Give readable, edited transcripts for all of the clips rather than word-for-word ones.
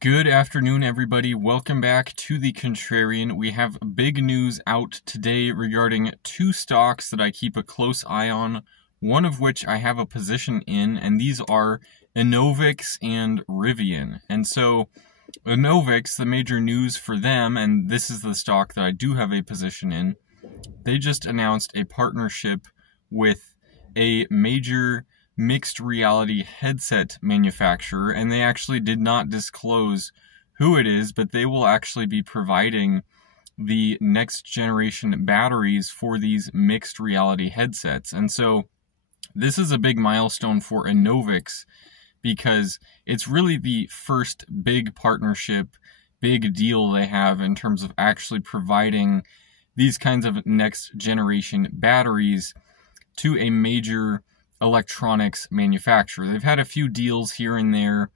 Good afternoon, everybody. Welcome back to The Contrarian. We have big news out today regarding two stocks that I keep a close eye on, one of which I have a position in, and these are Enovix and Rivian. And so, Enovix, the major news for them, and this is the stock that I do have a position in, they just announced a partnership with a major mixed reality headset manufacturer, and they actually did not disclose who it is, but they will actually be providing the next generation batteries for these mixed reality headsets. And so this is a big milestone for Enovix because it's really the first big partnership, big deal they have in terms of actually providing these kinds of next generation batteries to a major electronics manufacturer. They've had a few deals here and there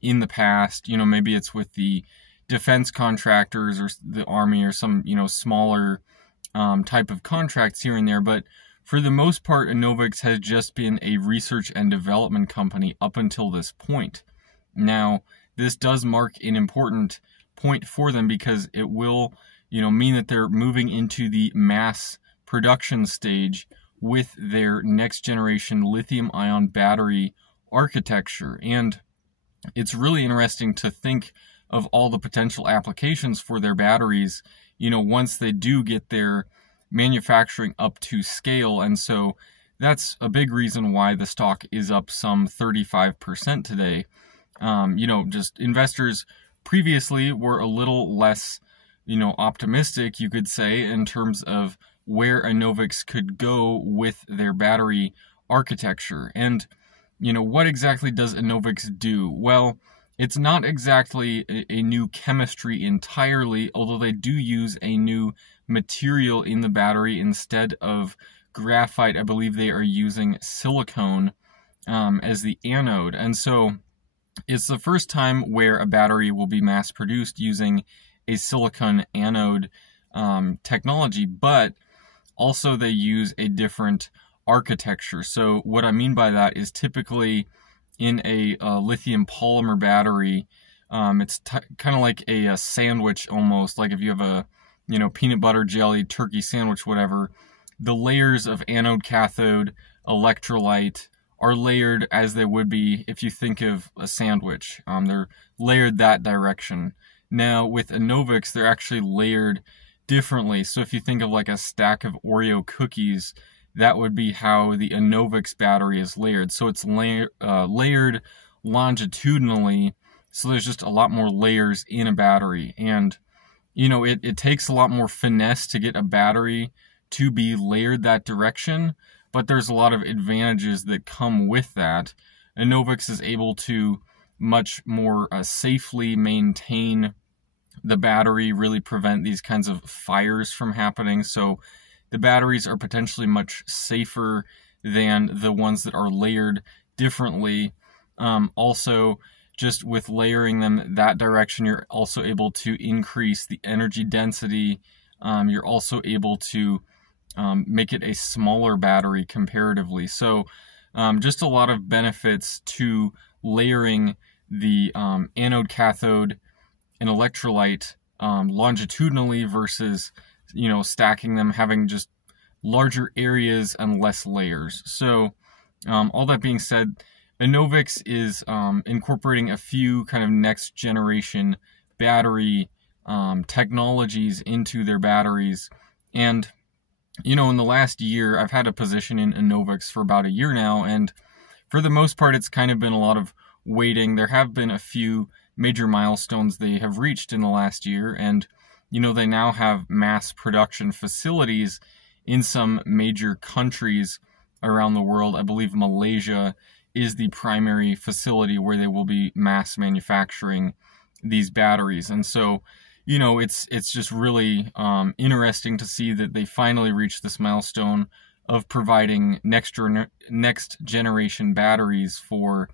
in the past. Maybe it's with the defense contractors or the army or some, smaller type of contracts here and there. But for the most part, Enovix has just been a research and development company up until this point. Now, this does mark an important point for them because it will, mean that they're moving into the mass production stage with their next generation lithium ion battery architecture. And it's really interesting to think of all the potential applications for their batteries, once they do get their manufacturing up to scale. And so that's a big reason why the stock is up some 35% today. Just investors previously were a little less, optimistic, you could say, in terms of where Enovix could go with their battery architecture. And, what exactly does Enovix do? Well, it's not exactly a new chemistry entirely, although they do use a new material in the battery instead of graphite. I believe they are using silicone as the anode. And so it's the first time where a battery will be mass produced using a silicone anode technology, but also they use a different architecture. So what I mean by that is typically in a lithium polymer battery, it's kind of like a sandwich almost, like if you have a peanut butter jelly turkey sandwich, whatever. The layers of anode, cathode, electrolyte are layered as they would be if you think of a sandwich. They're layered that direction. Now with Enovix, they're actually layered differently. So if you think of like a stack of Oreo cookies, that would be how the Enovix battery is layered. So it's layered longitudinally, so there's just a lot more layers in a battery. And, it takes a lot more finesse to get a battery to be layered that direction, but there's a lot of advantages that come with that. Enovix is able to much more safely maintain the battery, really prevent these kinds of fires from happening. So the batteries are potentially much safer than the ones that are layered differently. Also, just with layering them that direction, you're also able to increase the energy density. You're also able to make it a smaller battery comparatively. So just a lot of benefits to layering the anode, cathode, and electrolyte longitudinally versus, stacking them, having just larger areas and less layers. So all that being said, Enovix is incorporating a few kind of next generation battery technologies into their batteries. And, in the last year, I've had a position in Enovix for about a year now, and for the most part, it's kind of been a lot of waiting. There have been a few major milestones they have reached in the last year, and they now have mass production facilities in some major countries around the world. I believe Malaysia is the primary facility where they will be mass manufacturing these batteries. And so, it's just really interesting to see that they finally reached this milestone of providing next generation batteries for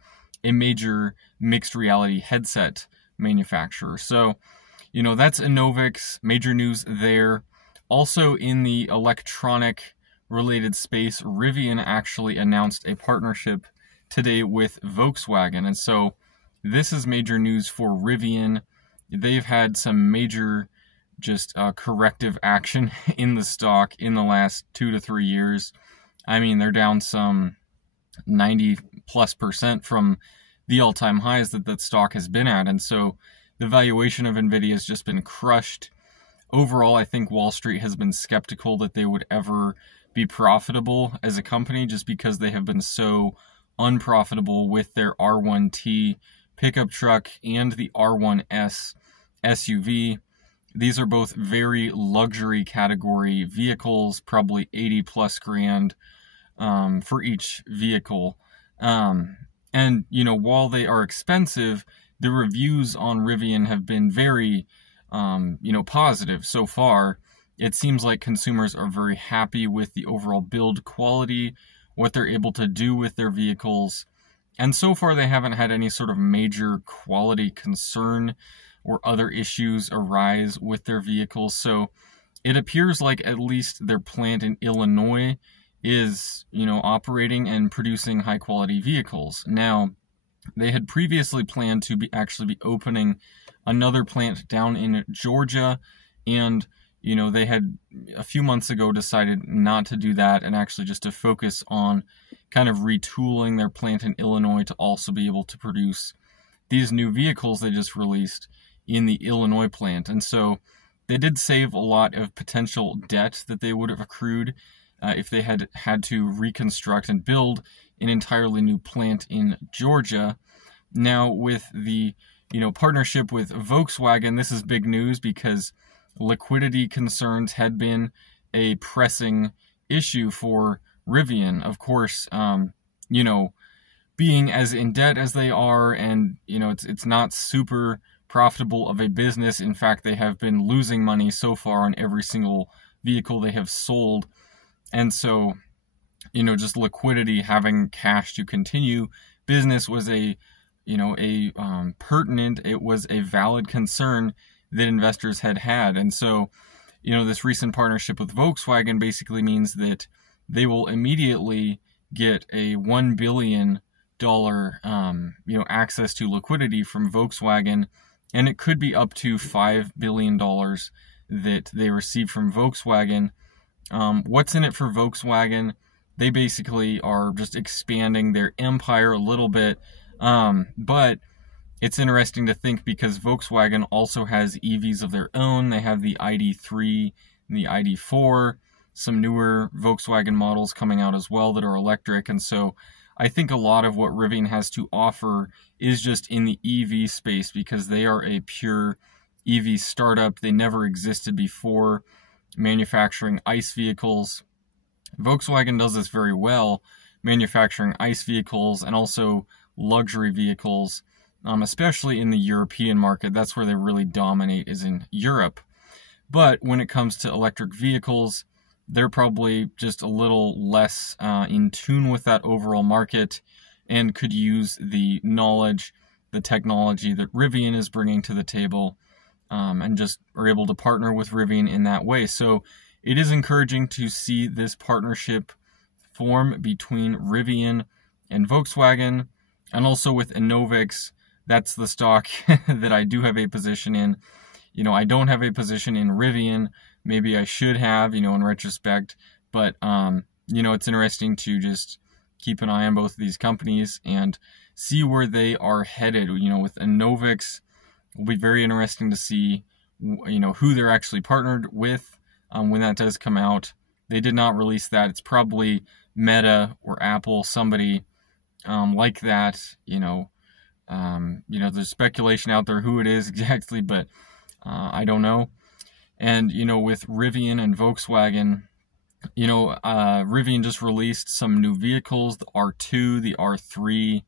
a major mixed reality headset manufacturer. So, that's Enovix, major news there. Also in the electronic related space, Rivian actually announced a partnership today with Volkswagen. And so this is major news for Rivian. They've had some major just corrective action in the stock in the last 2 to 3 years. I mean, they're down some 90+% from the all-time highs that stock has been at. And so the valuation of NVIDIA has just been crushed. Overall, I think Wall Street has been skeptical that they would ever be profitable as a company just because they have been so unprofitable with their R1T pickup truck and the R1S SUV. These are both very luxury category vehicles, probably 80 plus grand for each vehicle. And, you know, while they are expensive, the reviews on Rivian have been very, positive so far. It seems like consumers are very happy with the overall build quality, what they're able to do with their vehicles. And so far, they haven't had any sort of major quality concern or other issues arise with their vehicles. So it appears like at least their plant in Illinois is, operating and producing high quality vehicles. Now, they had previously planned to actually be opening another plant down in Georgia, and they had a few months ago decided not to do that and actually just to focus on kind of retooling their plant in Illinois to also be able to produce these new vehicles they just released in the Illinois plant. And so they did save a lot of potential debt that they would have accrued if they had to reconstruct and build an entirely new plant in Georgia. Now, with the partnership with Volkswagen, this is big news because liquidity concerns had been a pressing issue for Rivian. Of course, being as in debt as they are, and it's not super profitable of a business. In fact, they have been losing money so far on every single vehicle they have sold. And so, just liquidity, having cash to continue business was pertinent, it was a valid concern that investors had. And so, this recent partnership with Volkswagen basically means that they will immediately get a $1 billion, access to liquidity from Volkswagen, and it could be up to $5 billion that they receive from Volkswagen. What's in it for Volkswagen? They basically are just expanding their empire a little bit, but it's interesting to think because Volkswagen also has EVs of their own. They have the ID3 and the ID4, some newer Volkswagen models coming out as well that are electric. And so I think a lot of what Rivian has to offer is just in the EV space because they are a pure EV startup. They never existed before manufacturing ICE vehicles. Volkswagen does this very well, manufacturing ICE vehicles and also luxury vehicles, especially in the European market. That's where they really dominate, is in Europe. But when it comes to electric vehicles, they're probably just a little less in tune with that overall market and could use the knowledge, the technology that Rivian is bringing to the table, and just are able to partner with Rivian in that way. So it is encouraging to see this partnership form between Rivian and Volkswagen, and also with Enovix. That's the stock that I do have a position in. I don't have a position in Rivian. Maybe I should have, in retrospect. But, it's interesting to just keep an eye on both of these companies and see where they are headed. With Enovix, it will be very interesting to see, who they're actually partnered with when that does come out. They did not release that. It's probably Meta or Apple, somebody like that. There's speculation out there who it is exactly, but I don't know. And, with Rivian and Volkswagen, Rivian just released some new vehicles, the R2, the R3,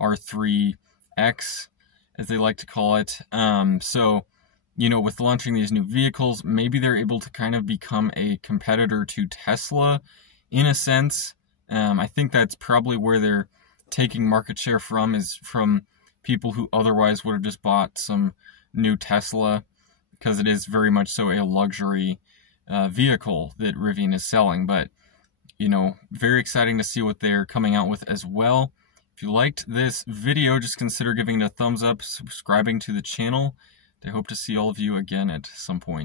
R3X, as they like to call it. So, with launching these new vehicles, maybe they're able to kind of become a competitor to Tesla in a sense. I think that's probably where they're taking market share from, is from people who otherwise would have just bought some new Tesla, because it is very much so a luxury vehicle that Rivian is selling. But, very exciting to see what they're coming out with as well. If you liked this video, just consider giving it a thumbs up, subscribing to the channel. I hope to see all of you again at some point.